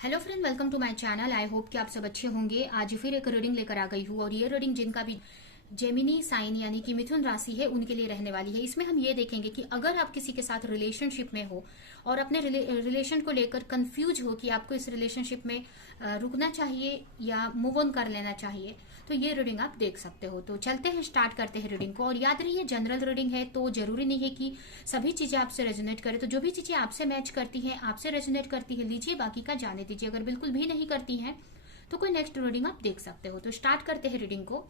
Hello friend, welcome to my channel. I hope कि आप सब अच्छे होंगे। आज फिर एक रीडिंग लेकर आ गई हूँ और ये रीडिंग जिनका भी जेमिनी साइन यानी कि मिथुन राशि है उनके लिए रहने वाली है। इसमें हम ये देखेंगे कि अगर आप किसी के साथ रिलेशनशिप में हो और अपने रिलेशन को लेकर कंफ्यूज हो कि आपको इस रिलेशनशिप में रुकना चाहिए या मूव ऑन कर लेना चाहिए, तो ये रीडिंग आप देख सकते हो। तो चलते हैं, स्टार्ट करते हैं रीडिंग को। और याद रहिए, जनरल रीडिंग है तो जरूरी नहीं है कि सभी चीजें आपसे रेजोनेट करें। तो जो भी चीजें आपसे मैच करती हैं, आपसे रेजोनेट करती है, लीजिए, बाकी का जाने दीजिए। अगर बिल्कुल भी नहीं करती हैं तो कोई नेक्स्ट रीडिंग आप देख सकते हो। तो स्टार्ट करते हैं रीडिंग को।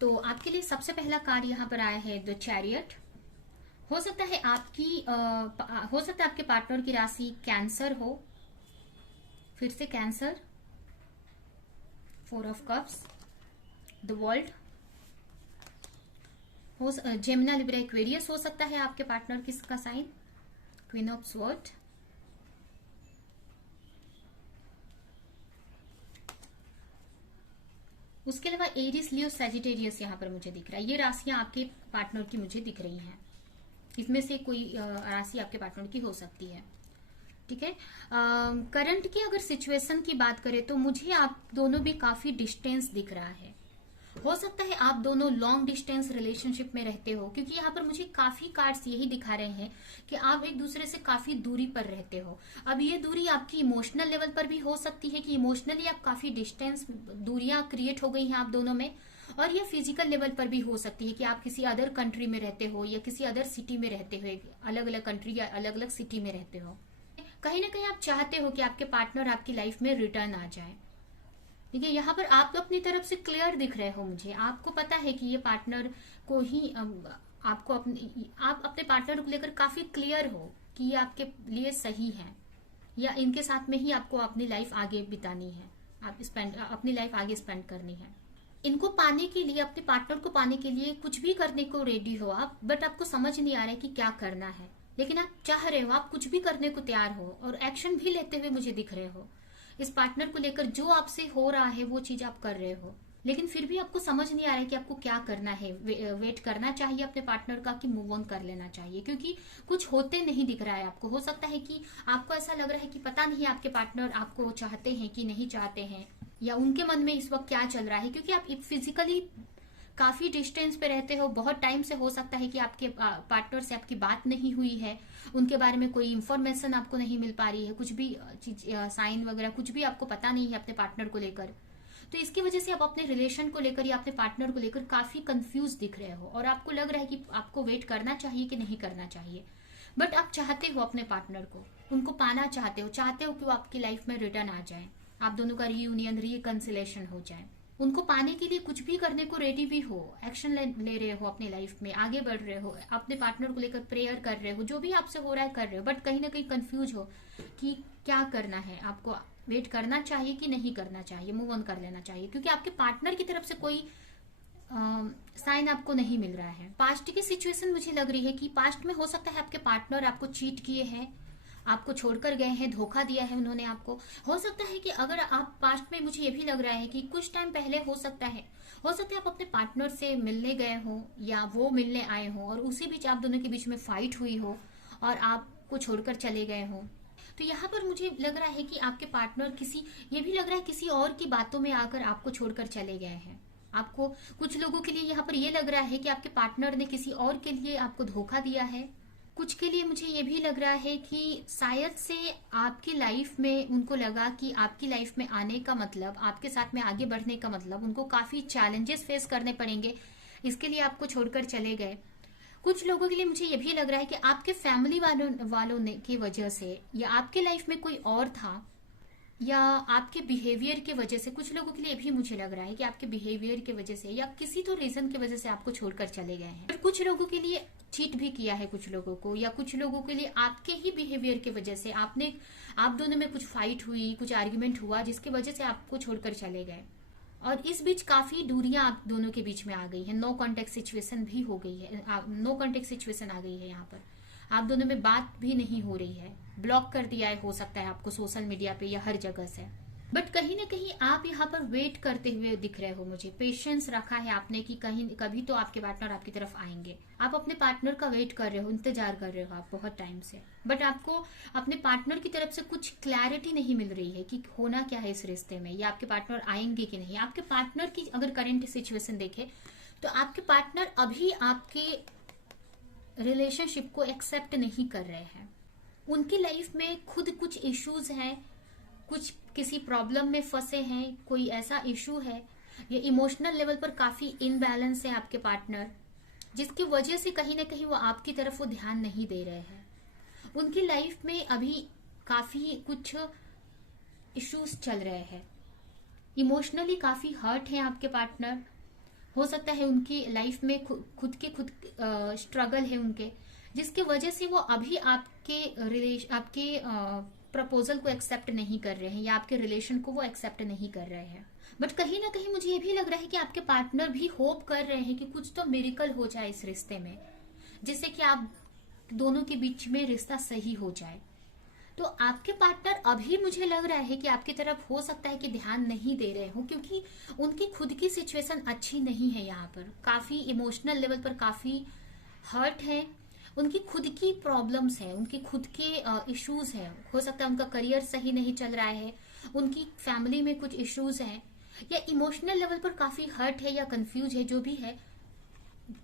तो आपके लिए सबसे पहला कार्ड यहाँ पर आया है द चैरियट। हो सकता है हो सकता है आपके पार्टनर की राशि कैंसर हो। फिर से cancer, 4 of cups, the world, हो जेमिनी, लिब्रा, एक्वेरियस हो सकता है आपके पार्टनर किसका साइन, क्वीन ऑफ स्वॉर्ड, उसके अलावा एरिस, लियो, सैजिटेरियस यहाँ पर मुझे दिख रहा है। ये राशियां आपके पार्टनर की मुझे दिख रही हैं। इसमें से कोई राशि आपके पार्टनर की हो सकती है। ठीक है। करंट की अगर सिचुएशन की बात करें तो मुझे आप दोनों भी काफी डिस्टेंस दिख रहा है। हो सकता है आप दोनों लॉन्ग डिस्टेंस रिलेशनशिप में रहते हो, क्योंकि यहाँ पर मुझे काफी कार्ड्स यही दिखा रहे हैं कि आप एक दूसरे से काफी दूरी पर रहते हो। अब ये दूरी आपकी इमोशनल लेवल पर भी हो सकती है कि इमोशनली आप काफी डिस्टेंस, दूरियां क्रिएट हो गई हैं आप दोनों में, और ये फिजिकल लेवल पर भी हो सकती है कि आप किसी अदर कंट्री में रहते हो या किसी अदर सिटी में रहते हो, अलग अलग कंट्री या अलग अलग सिटी में रहते हो। कहीं ना कहीं आप चाहते हो कि आपके पार्टनर आपकी लाइफ में रिटर्न आ जाए। देखिए, यहाँ पर आप तो अपनी तरफ से क्लियर दिख रहे हो मुझे। आपको पता है कि ये पार्टनर को ही आपको आप अपने पार्टनर को लेकर काफी क्लियर हो कि ये आपके लिए सही है, या इनके साथ में ही आपको अपनी लाइफ आगे बितानी है, अपनी लाइफ आगे स्पेंड करनी है। इनको पाने के लिए, अपने पार्टनर को पाने के लिए कुछ भी करने को रेडी हो आप, बट आपको समझ नहीं आ रहा है कि क्या करना है। लेकिन आप चाह रहे हो, आप कुछ भी करने को तैयार हो और एक्शन भी लेते हुए मुझे दिख रहे हो। इस पार्टनर को लेकर जो आपसे हो रहा है वो चीज आप कर रहे हो, लेकिन फिर भी आपको समझ नहीं आ रहा है कि आपको क्या करना है। वेट करना चाहिए अपने पार्टनर का कि मूव ऑन कर लेना चाहिए, क्योंकि कुछ होते नहीं दिख रहा है आपको। हो सकता है कि आपको ऐसा लग रहा है कि पता नहीं आपके पार्टनर आपको चाहते हैं कि नहीं चाहते हैं, या उनके मन में इस वक्त क्या चल रहा है, क्योंकि आप फिजिकली काफी डिस्टेंस पे रहते हो। बहुत टाइम से हो सकता है कि आपके पार्टनर से आपकी बात नहीं हुई है, उनके बारे में कोई इन्फॉर्मेशन आपको नहीं मिल पा रही है, कुछ भी चीज, साइन वगैरह कुछ भी आपको पता नहीं है अपने पार्टनर को लेकर। तो इसकी वजह से आप अपने रिलेशन को लेकर या अपने पार्टनर को लेकर काफी कंफ्यूज दिख रहे हो, और आपको लग रहा है कि आपको वेट करना चाहिए कि नहीं करना चाहिए। बट आप चाहते हो अपने पार्टनर को, उनको पाना चाहते हो कि वो आपकी लाइफ में रिटर्न आ जाए, आप दोनों का रीयूनियन, रिकंसिलेशन हो जाए। उनको पाने के लिए कुछ भी करने को रेडी भी हो, एक्शन ले रहे हो, अपनी लाइफ में आगे बढ़ रहे हो, अपने पार्टनर को लेकर प्रेयर कर रहे हो, जो भी आपसे हो रहा है कर रहे हो, बट कहीं ना कहीं कंफ्यूज हो कि क्या करना है, आपको वेट करना चाहिए कि नहीं करना चाहिए, मूव ऑन कर लेना चाहिए, क्योंकि आपके पार्टनर की तरफ से कोई साइन आपको नहीं मिल रहा है। पास्ट की सिचुएशन मुझे लग रही है कि पास्ट में हो सकता है आपके पार्टनर आपको चीट किए हैं, आपको छोड़कर गए हैं, धोखा दिया है उन्होंने आपको। हो सकता है कि अगर आप पास्ट में, मुझे ये भी लग रहा है कि कुछ टाइम पहले हो सकता है आप अपने पार्टनर से मिलने गए हो या वो मिलने आए हो, और उसी बीच आप दोनों के बीच में फाइट हुई हो और आपको छोड़कर चले गए हो। तो यहाँ पर मुझे लग रहा है कि आपके पार्टनर ये भी लग रहा है किसी और की बातों में आकर आपको छोड़कर चले गए हैं। आपको, कुछ लोगों के लिए यहाँ पर ये लग रहा है कि आपके पार्टनर ने किसी और के लिए आपको धोखा दिया है। कुछ के लिए मुझे ये भी लग रहा है कि शायद से आपकी लाइफ में उनको लगा कि आपकी लाइफ में आने का मतलब, आपके साथ में आगे बढ़ने का मतलब, उनको काफी चैलेंजेस फेस करने पड़ेंगे, इसके लिए आपको छोड़कर चले गए। कुछ लोगों के लिए मुझे ये भी लग रहा है कि आपके फैमिली वालों ने की वजह से, या आपके लाइफ में कोई और था, या आपके बिहेवियर के वजह से, कुछ लोगों के लिए भी मुझे लग रहा है कि आपके बिहेवियर के वजह से या किसी तो रीजन की वजह से आपको छोड़कर चले गए हैं। और कुछ लोगों के लिए चीट भी किया है कुछ लोगों को, या कुछ लोगों के लिए आपके ही बिहेवियर की वजह से आप दोनों में कुछ फाइट हुई, कुछ आर्ग्यूमेंट हुआ, जिसकी वजह से आपको छोड़कर चले गए। और इस बीच काफी दूरियां आप दोनों के बीच में आ गई है, नो कांटेक्ट सिचुएशन भी हो गई है, नो कांटेक्ट सिचुएशन आ गई है। यहाँ पर आप दोनों में बात भी नहीं हो रही है, ब्लॉक कर दिया है हो सकता है आपको सोशल मीडिया पे या हर जगह से। बट कहीं ना कहीं आप यहाँ पर वेट करते हुए दिख रहे हो मुझे, पेशेंस रखा है आपने कि कहीं कभी तो आपके पार्टनर आपकी तरफ आएंगे। आप अपने पार्टनर का वेट कर रहे हो, इंतजार कर रहे हो आप बहुत टाइम से, बट आपको अपने पार्टनर की तरफ से कुछ क्लैरिटी नहीं मिल रही है कि होना क्या है इस रिश्ते में, या आपके पार्टनर आएंगे कि नहीं। आपके पार्टनर की अगर करंट सिचुएशन देखे तो आपके पार्टनर अभी आपके रिलेशनशिप को एक्सेप्ट नहीं कर रहे हैं। उनकी लाइफ में खुद कुछ इश्यूज हैं, कुछ किसी प्रॉब्लम में फंसे हैं, कोई ऐसा इशू है, ये इमोशनल लेवल पर काफी इनबैलेंस है आपके पार्टनर, जिसकी वजह से कहीं ना कहीं वो आपकी तरफ वो ध्यान नहीं दे रहे हैं। उनकी लाइफ में अभी काफी कुछ इश्यूज चल रहे हैं, इमोशनली काफी हर्ट है आपके पार्टनर। हो सकता है उनकी लाइफ में खुद स्ट्रगल है उनके, जिसकी वजह से वो अभी आपके प्रपोजल को एक्सेप्ट नहीं कर रहे हैं, या आपके रिलेशन को वो एक्सेप्ट नहीं कर रहे हैं। बट कहीं ना कहीं मुझे ये भी लग रहा है कि आपके पार्टनर भी होप कर रहे हैं कि कुछ तो मिरेकल हो जाए इस रिश्ते में, जिससे कि आप दोनों के बीच में रिश्ता सही हो जाए। तो आपके पार्टनर अभी मुझे लग रहा है कि आपकी तरफ हो सकता है कि ध्यान नहीं दे रहे हो, क्योंकि उनकी खुद की सिचुएशन अच्छी नहीं है। यहाँ पर काफी इमोशनल लेवल पर काफी हर्ट है, उनकी खुद की प्रॉब्लम्स है, उनकी खुद के इश्यूज है। हो सकता है उनका करियर सही नहीं चल रहा है, उनकी फैमिली में कुछ इश्यूज हैं, या इमोशनल लेवल पर काफी हर्ट है या कंफ्यूज है, जो भी है,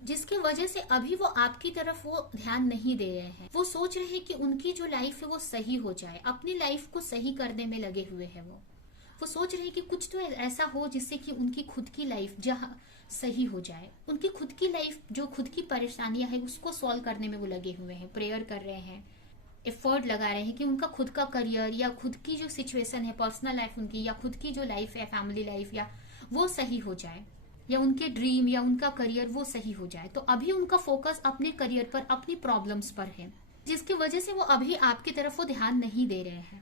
जिसकी वजह से अभी वो आपकी तरफ वो ध्यान नहीं दे रहे हैं। वो सोच रहे हैं कि उनकी जो लाइफ है वो सही हो जाए, अपनी लाइफ को सही करने में लगे हुए हैं। वो सोच रहे हैं कि कुछ तो ऐसा हो जिससे कि उनकी खुद की लाइफ जहाँ सही हो जाए, उनकी खुद की लाइफ जो खुद की परेशानियां है उसको सॉल्व करने में वो लगे हुए हैं, प्रेयर कर रहे हैं, एफर्ट लगा रहे हैं कि उनका खुद का करियर या खुद की जो सिचुएशन है पर्सनल लाइफ उनकी, या खुद की जो लाइफ है फैमिली लाइफ, या वो सही हो जाए, या उनके ड्रीम या उनका करियर वो सही हो जाए। तो अभी उनका फोकस अपने करियर पर, अपनी प्रॉब्लम्स पर है, जिसकी वजह से वो अभी आपकी तरफ वो ध्यान नहीं दे रहे हैं।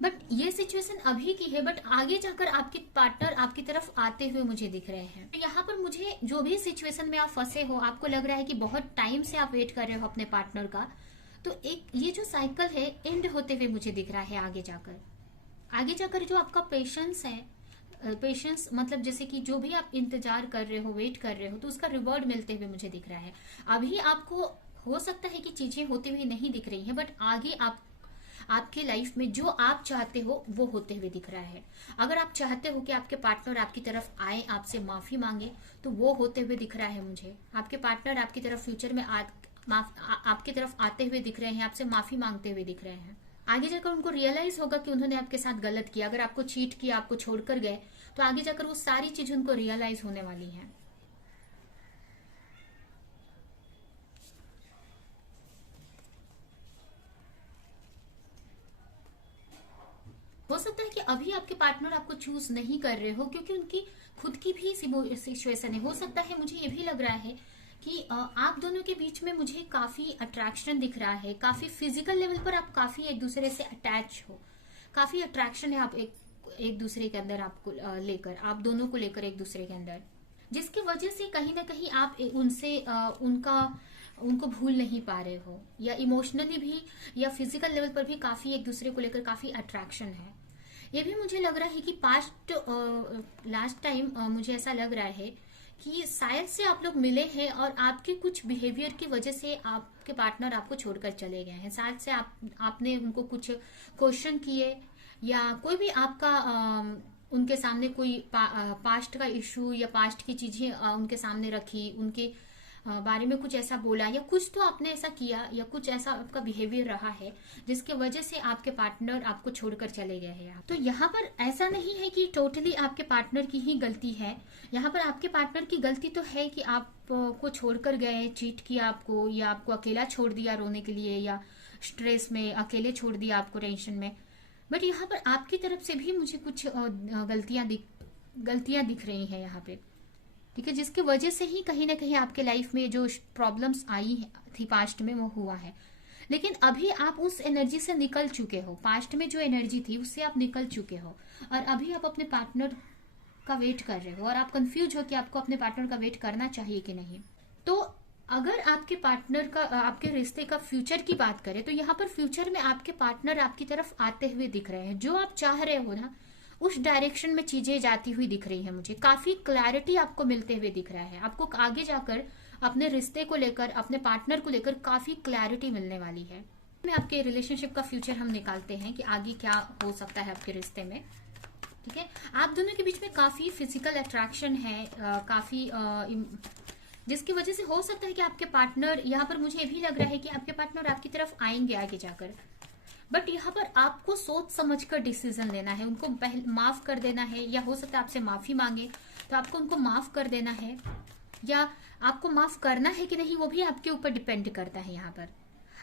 बट ये सिचुएशन अभी की है, बट आगे जाकर आपके पार्टनर आपकी तरफ आते हुए मुझे दिख रहे हैं। तो यहाँ पर मुझे जो भी सिचुएशन में आप फंसे हो, आपको लग रहा है कि बहुत टाइम से आप वेट कर रहे हो अपने पार्टनर का, तो एक ये जो साइकिल है एंड होते हुए मुझे दिख रहा है। आगे जाकर जो आपका पेशेंस है, पेशेंस मतलब जैसे कि जो भी आप इंतजार कर रहे हो, वेट कर रहे हो, तो उसका रिवॉर्ड मिलते हुए मुझे दिख रहा है। अभी आपको हो सकता है कि चीजें होते हुए नहीं दिख रही हैं, बट आगे आपके लाइफ में जो आप चाहते हो वो होते हुए दिख रहा है। अगर आप चाहते हो कि आपके पार्टनर आपकी तरफ आए, आपसे माफी मांगे, तो वो होते हुए दिख रहा है मुझे। आपके पार्टनर आपकी तरफ फ्यूचर में आपकी तरफ आते हुए दिख रहे हैं, आपसे माफी मांगते हुए दिख रहे हैं। आगे जाकर उनको रियलाइज होगा कि उन्होंने आपके साथ गलत किया। अगर आपको चीट किया, आपको छोड़कर गए, तो आगे जाकर वो सारी चीज उनको रियलाइज होने वाली है। हो सकता है कि अभी आपके पार्टनर आपको चूज नहीं कर रहे हो, क्योंकि उनकी खुद की भी सिचुएशन है। हो सकता है, मुझे ये भी लग रहा है कि आप दोनों के बीच में मुझे काफी अट्रैक्शन दिख रहा है, काफी फिजिकल लेवल पर आप काफी एक दूसरे से अटैच हो, काफी अट्रैक्शन है आप एक दूसरे के अंदर, आपको लेकर, आप दोनों को लेकर एक दूसरे के अंदर, जिसकी वजह से कहीं ना कहीं आप उनसे उनको भूल नहीं पा रहे हो, या इमोशनली भी या फिजिकल लेवल पर भी काफी एक दूसरे को लेकर काफी अट्रैक्शन है। ये भी मुझे लग रहा है कि लास्ट टाइम मुझे ऐसा लग रहा है कि शायद से आप लोग मिले हैं और आपके कुछ बिहेवियर की वजह से आपके पार्टनर आपको छोड़कर चले गए हैं। शायद से आपने उनको कुछ क्वेश्चन किए, या कोई भी आपका उनके सामने कोई पास्ट का इशू या पास्ट की चीजें उनके सामने रखी, उनके बारे में कुछ ऐसा बोला, या कुछ तो आपने ऐसा किया, या कुछ ऐसा आपका बिहेवियर रहा है जिसके वजह से आपके पार्टनर आपको छोड़कर चले गए हैं। तो यहाँ पर ऐसा नहीं है कि टोटली आपके पार्टनर की ही गलती है। यहाँ पर आपके पार्टनर की गलती तो है कि आपको छोड़कर गए, चीट किया आपको, या आपको अकेला छोड़ दिया रोने के लिए, या स्ट्रेस में अकेले छोड़ दिया आपको टेंशन में। बट यहाँ पर आपकी तरफ से भी मुझे कुछ गलतियां दिख रही हैं यहाँ पे, ठीक है, जिसकी वजह से ही कहीं ना कहीं आपके लाइफ में जो प्रॉब्लम्स आई थी पास्ट में वो हुआ है। लेकिन अभी आप उस एनर्जी से निकल चुके हो, पास्ट में जो एनर्जी थी उससे आप निकल चुके हो, और अभी आप अपने पार्टनर का वेट कर रहे हो, और आप कंफ्यूज हो कि आपको अपने पार्टनर का वेट करना चाहिए कि नहीं। तो अगर आपके पार्टनर का, आपके रिश्ते का फ्यूचर की बात करें, तो यहाँ पर फ्यूचर में आपके पार्टनर आपकी तरफ आते हुए दिख रहे हैं। जो आप चाह रहे हो ना, उस डायरेक्शन में चीजें जाती हुई दिख रही है मुझे। काफी क्लैरिटी आपको मिलते हुए दिख रहा है। आपको आगे जाकर अपने रिश्ते को लेकर, अपने पार्टनर को लेकर काफी क्लैरिटी मिलने वाली है। में आपके रिलेशनशिप का फ्यूचर हम निकालते हैं कि आगे क्या हो सकता है आपके रिश्ते में। ठीक है, आप दोनों के बीच में काफी फिजिकल अट्रैक्शन है, काफी जिसकी वजह से हो सकता है कि आपके पार्टनर, यहाँ पर मुझे भी लग रहा है कि आपके पार्टनर आपकी तरफ आएंगे आगे जाकर, बट यहाँ पर आपको सोच समझकर डिसीजन लेना है। उनको माफ कर देना है, या हो सकता है आपसे माफी मांगे तो आपको उनको माफ कर देना है, या आपको माफ करना है कि नहीं वो भी आपके ऊपर डिपेंड करता है। यहाँ पर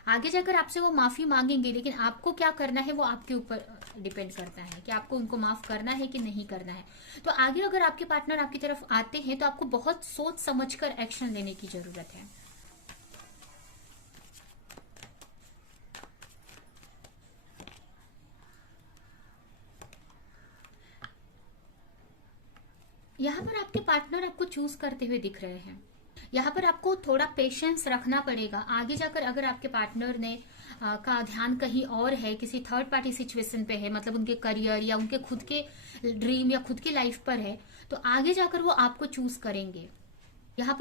आगे जाकर आपसे वो माफी मांगेंगे, लेकिन आपको क्या करना है वो आपके ऊपर डिपेंड करता है कि आपको उनको माफ करना है कि नहीं करना है। तो आगे अगर आपके पार्टनर आपकी तरफ आते हैं तो आपको बहुत सोच समझकर एक्शन लेने की जरूरत है। यहाँ पर आपके पार्टनर आपको चूज करते हुए दिख रहे हैं। यहाँ पर आपको थोड़ा पेशेंस रखना पड़ेगा। आगे जाकर अगर आपके पार्टनर ने का ध्यान कहीं और है, किसी थर्ड पार्टी सिचुएशन पे है, मतलब उनके करियर या उनके खुद के ड्रीम या खुद की लाइफ पर है, तो आगे जाकर वो आपको चूज करेंगे। यहाँ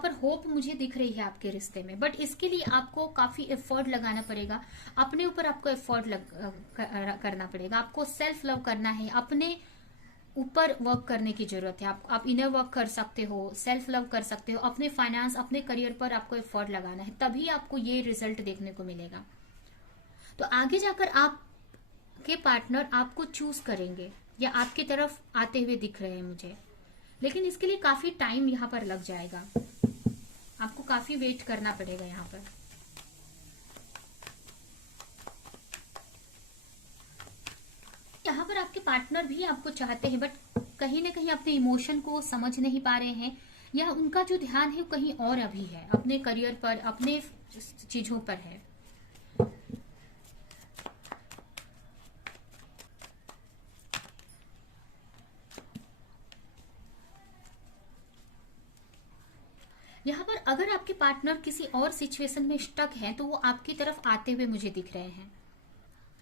पर होप मुझे दिख रही है आपके रिश्ते में, बट इसके लिए आपको काफी एफर्ट लगाना पड़ेगा। अपने ऊपर आपको एफर्ट करना पड़ेगा। आपको सेल्फ लव करना है, अपने ऊपर वर्क करने की जरूरत है। आप इनर वर्क कर सकते हो, सेल्फ लव कर सकते हो, अपने फाइनेंस, अपने करियर पर आपको एफर्ट लगाना है, तभी आपको ये रिजल्ट देखने को मिलेगा। तो आगे जाकर आपके पार्टनर आपको चूज करेंगे या आपकी तरफ आते हुए दिख रहे हैं मुझे, लेकिन इसके लिए काफी टाइम यहाँ पर लग जाएगा। आपको काफी वेट करना पड़ेगा यहाँ पर। यहाँ पर आपके पार्टनर भी आपको चाहते हैं, बट कहीं ना कहीं अपने इमोशन को समझ नहीं पा रहे हैं, या उनका जो ध्यान है वो कहीं और अभी है, अपने करियर पर, अपने चीजों पर है। यहाँ पर अगर आपके पार्टनर किसी और सिचुएशन में स्टक है तो वो आपकी तरफ आते हुए मुझे दिख रहे हैं,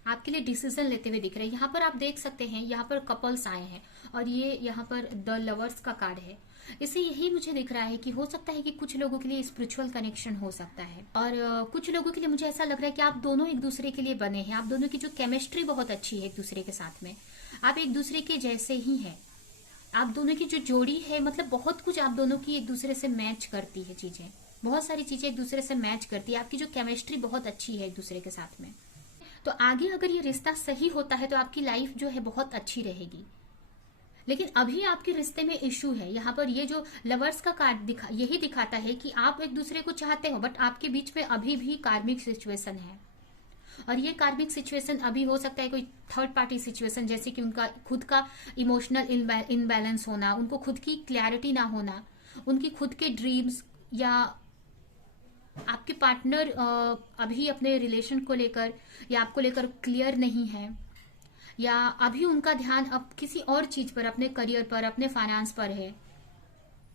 आपके लिए डिसीजन लेते हुए दिख रहे हैं। यहाँ पर आप देख सकते हैं, यहाँ पर कपल्स आए हैं और ये यहाँ पर द लवर्स का कार्ड है। इससे यही मुझे दिख रहा है कि हो सकता है कि कुछ लोगों के लिए स्पिरिचुअल कनेक्शन हो सकता है, और कुछ लोगों के लिए मुझे ऐसा लग रहा है कि आप दोनों एक दूसरे के लिए बने हैं। आप दोनों की जो केमिस्ट्री बहुत अच्छी है एक दूसरे के साथ में, आप एक दूसरे के जैसे ही हैं। आप दोनों की जो जोड़ी है, मतलब बहुत कुछ आप दोनों की एक दूसरे से मैच करती है, चीजें, बहुत सारी चीजें एक दूसरे से मैच करती है। आपकी जो केमिस्ट्री बहुत अच्छी है एक दूसरे के साथ में। तो आगे अगर ये रिश्ता सही होता है तो आपकी लाइफ जो है बहुत अच्छी रहेगी। लेकिन अभी आपके रिश्ते में इशू है। यहाँ पर ये जो लवर्स का कार्ड यही दिखाता है कि आप एक दूसरे को चाहते हो, बट आपके बीच में अभी भी कार्मिक सिचुएशन है, और ये कार्मिक सिचुएशन अभी हो सकता है कोई थर्ड पार्टी सिचुएशन, जैसे कि उनका खुद का इमोशनल इनबैलेंस होना, उनको खुद की क्लैरिटी ना होना, उनकी खुद के ड्रीम्स, या आपके पार्टनर अभी अपने रिलेशन को लेकर या आपको लेकर क्लियर नहीं है, या अभी उनका ध्यान अब किसी और चीज पर, अपने करियर पर, अपने फाइनेंस पर है,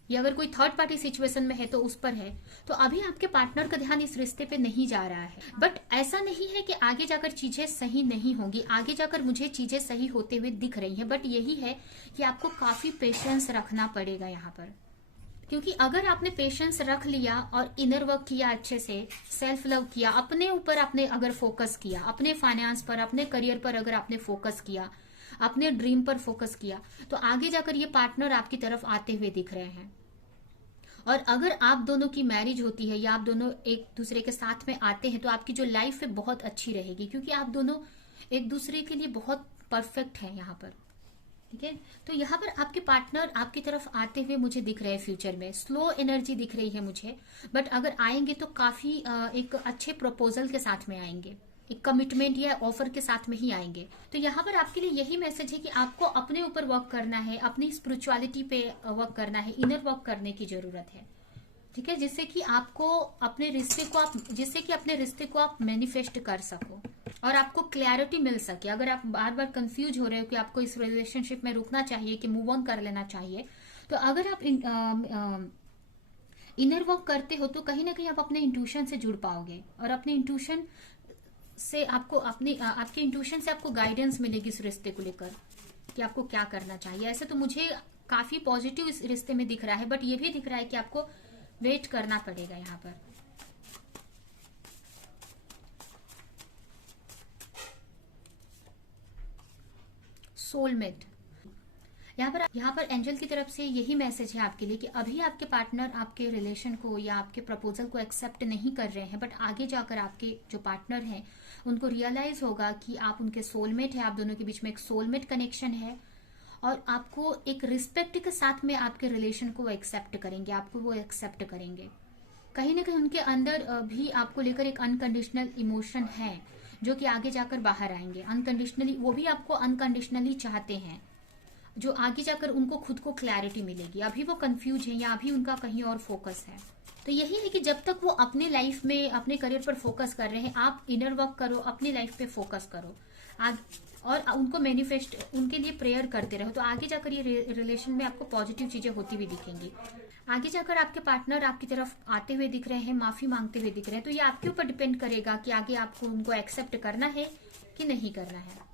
या अगर कोई थर्ड पार्टी सिचुएशन में है तो उस पर है। तो अभी आपके पार्टनर का ध्यान इस रिश्ते पे नहीं जा रहा है, बट ऐसा नहीं है कि आगे जाकर चीजें सही नहीं होंगी। आगे जाकर मुझे चीजें सही होते हुए दिख रही हैं, बट यही है कि आपको काफी पेशेंस रखना पड़ेगा यहाँ पर, क्योंकि अगर आपने पेशेंस रख लिया और इनर वर्क किया, अच्छे से सेल्फ लव किया, अपने ऊपर आपने अगर फोकस किया, अपने फाइनेंस पर, अपने करियर पर अगर आपने फोकस किया, अपने ड्रीम पर फोकस किया, तो आगे जाकर ये पार्टनर आपकी तरफ आते हुए दिख रहे हैं। और अगर आप दोनों की मैरिज होती है या आप दोनों एक दूसरे के साथ में आते हैं तो आपकी जो लाइफ है बहुत अच्छी रहेगी, क्योंकि आप दोनों एक दूसरे के लिए बहुत परफेक्ट हैं यहाँ पर। ठीक है, तो यहाँ पर आपके पार्टनर आपकी तरफ आते हुए मुझे दिख रहे हैं फ्यूचर में। स्लो एनर्जी दिख रही है मुझे, बट अगर आएंगे तो काफी एक अच्छे प्रपोजल के साथ में आएंगे, एक कमिटमेंट या ऑफर के साथ में ही आएंगे। तो यहाँ पर आपके लिए यही मैसेज है कि आपको अपने ऊपर वर्क करना है, अपनी स्पिरिचुअलिटी पे वर्क करना है, इनर वर्क करने की जरूरत है। ठीक है, जिससे कि आपको अपने रिश्ते को आप मैनिफेस्ट कर सको और आपको क्लैरिटी मिल सके। अगर आप बार बार कंफ्यूज हो रहे हो कि आपको इस रिलेशनशिप में रुकना चाहिए कि मूव ऑन कर लेना चाहिए, तो अगर आप इनर वर्क करते हो तो कहीं ना कहीं आप अपने इंट्यूशन से जुड़ पाओगे, और अपने इंट्यूशन से आपको आपके इंट्यूशन से आपको गाइडेंस मिलेगी इस रिश्ते को लेकर। कि आपको क्या करना चाहिए। ऐसे तो मुझे काफी पॉजिटिव इस रिश्ते में दिख रहा है, बट ये भी दिख रहा है कि आपको वेट करना पड़ेगा यहाँ पर। सोलमेट, यहाँ पर एंजल की तरफ से यही मैसेज है आपके लिए कि अभी आपके पार्टनर आपके रिलेशन को या आपके प्रपोजल को एक्सेप्ट नहीं कर रहे हैं, बट आगे जाकर आपके जो पार्टनर हैं उनको रियलाइज होगा कि आप उनके सोलमेट है, आप दोनों के बीच में एक सोलमेट कनेक्शन है, और आपको एक रिस्पेक्ट के साथ में आपके रिलेशन को एक्सेप्ट करेंगे, आपको वो एक्सेप्ट करेंगे। कहीं ना कहीं उनके अंदर भी आपको लेकर एक अनकंडीशनल इमोशन है जो कि आगे जाकर बाहर आएंगे अनकंडीशनली। वो भी आपको अनकंडीशनली चाहते हैं, जो आगे जाकर उनको खुद को क्लैरिटी मिलेगी। अभी वो कंफ्यूज है या अभी उनका कहीं और फोकस है। तो यही है कि जब तक वो अपने लाइफ में अपने करियर पर फोकस कर रहे हैं, आप इनर वर्क करो, अपनी लाइफ पे फोकस करो और उनको मैनिफेस्ट, उनके लिए प्रेयर करते रहो, तो आगे जाकर ये रिलेशन में आपको पॉजिटिव चीजें होती हुई दिखेंगी। आगे जाकर आपके पार्टनर आपकी तरफ आते हुए दिख रहे हैं, माफी मांगते हुए दिख रहे हैं, तो ये आपके ऊपर डिपेंड करेगा कि आगे आपको उनको एक्सेप्ट करना है कि नहीं करना है।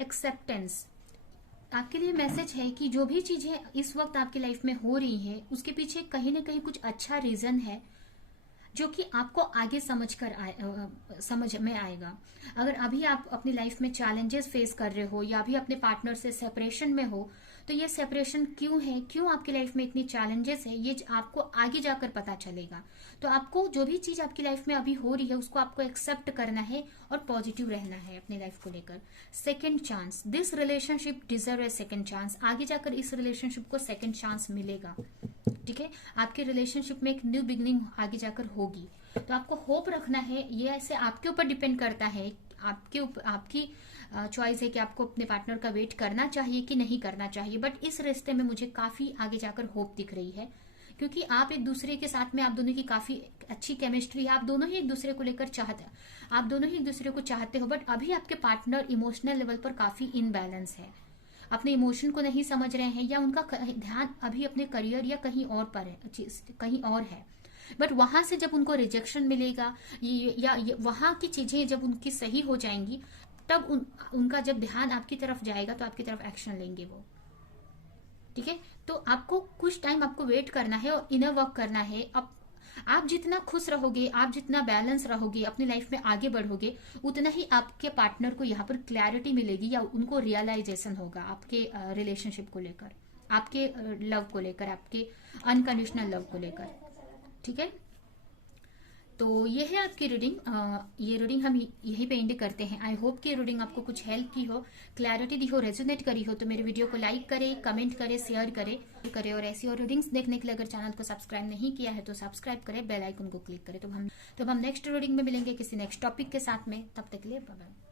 एक्सेप्टेंस, आपके लिए मैसेज है कि जो भी चीजें इस वक्त आपकी लाइफ में हो रही हैं उसके पीछे कहीं ना कहीं कुछ अच्छा रीजन है जो कि आपको आगे समझ में आएगा। अगर अभी आप अपनी लाइफ में चैलेंजेस फेस कर रहे हो या अभी अपने पार्टनर से सेपरेशन में हो, तो ये सेपरेशन क्यों है, क्यों आपकी लाइफ में इतनी चैलेंजेस है, ये आपको आगे जाकर पता चलेगा। तो आपको जो भी चीज आपकी लाइफ में अभी हो रही है उसको आपको एक्सेप्ट करना है और पॉजिटिव रहना है अपनी लाइफ को लेकर। Second chance, this relationship deserve A second chance, आगे जाकर इस रिलेशनशिप को सेकेंड चांस मिलेगा। ठीक है, आपके रिलेशनशिप में एक न्यू बिगनिंग आगे जाकर होगी, तो आपको होप रखना है। ये ऐसे आपके ऊपर डिपेंड करता है, आपकी चॉइस है कि आपको अपने पार्टनर का वेट करना चाहिए कि नहीं करना चाहिए। बट इस रिश्ते में मुझे काफी आगे जाकर होप दिख रही है, क्योंकि आप एक दूसरे के साथ में, आप दोनों की काफी अच्छी केमिस्ट्री है, आप दोनों ही एक दूसरे को लेकर आप दोनों ही एक दूसरे को चाहते हो। बट अभी आपके पार्टनर इमोशनल लेवल पर काफी इनबैलेंस है, अपने इमोशन को नहीं समझ रहे हैं, या उनका ध्यान अभी अपने करियर या कहीं और पर है, कहीं और है। बट वहां से जब उनको रिजेक्शन मिलेगा या वहां की चीजें जब उनकी सही हो जाएंगी, तब उनका जब ध्यान आपकी तरफ जाएगा तो आपकी तरफ एक्शन लेंगे वो। ठीक है, तो आपको कुछ टाइम आपको वेट करना है और इनर वर्क करना है। अब आप जितना खुश रहोगे, आप जितना बैलेंस रहोगे, अपनी लाइफ में आगे बढ़ोगे, उतना ही आपके पार्टनर को यहाँ पर क्लैरिटी मिलेगी या उनको रियलाइजेशन होगा आपके रिलेशनशिप को लेकर, आपके लव को लेकर, आपके अनकंडीशनल लव को लेकर। ठीक है, तो ये है आपकी रीडिंग। ये रीडिंग हम यहीं पे एंड करते हैं। आई होप कि रीडिंग आपको कुछ हेल्प की हो, क्लैरिटी दी हो, रेजोनेट करी हो। तो मेरे वीडियो को लाइक करें, कमेंट करें, शेयर करें और ऐसी और रीडिंग्स देखने के लिए अगर चैनल को सब्सक्राइब नहीं किया है तो सब्सक्राइब करें, बेल आइकन को क्लिक करें। तो हम नेक्स्ट रीडिंग में मिलेंगे किसी नेक्स्ट टॉपिक के साथ में। तब तक के लिए बाय बाय।